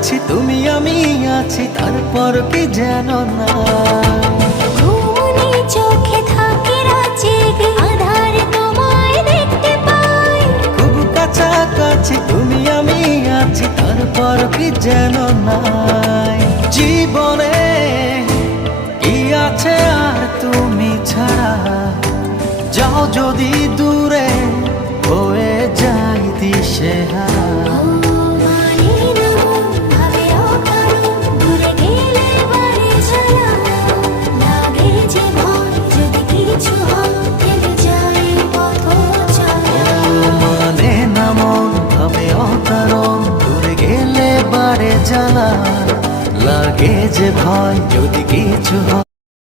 আছি, তুমি আমি আছি, তারপর কি যেন না। ঘুমনি চোখে থাকে রাত জেগে, আধার তোমায় দেখতে পাই। খুব কাছাকাছি তুমি আমি আছি, তারপর কি যেন নাই। জীবনে কি আছে আর তুমি ছাড়া, যাও যদি দূরে হয়ে যাই দিশেহারা। মানে না মন ভাবে অকারণ, দূরে গেলে বাড়ে জ্বালা, লাগে যে ভয় যদি কিছু হয়।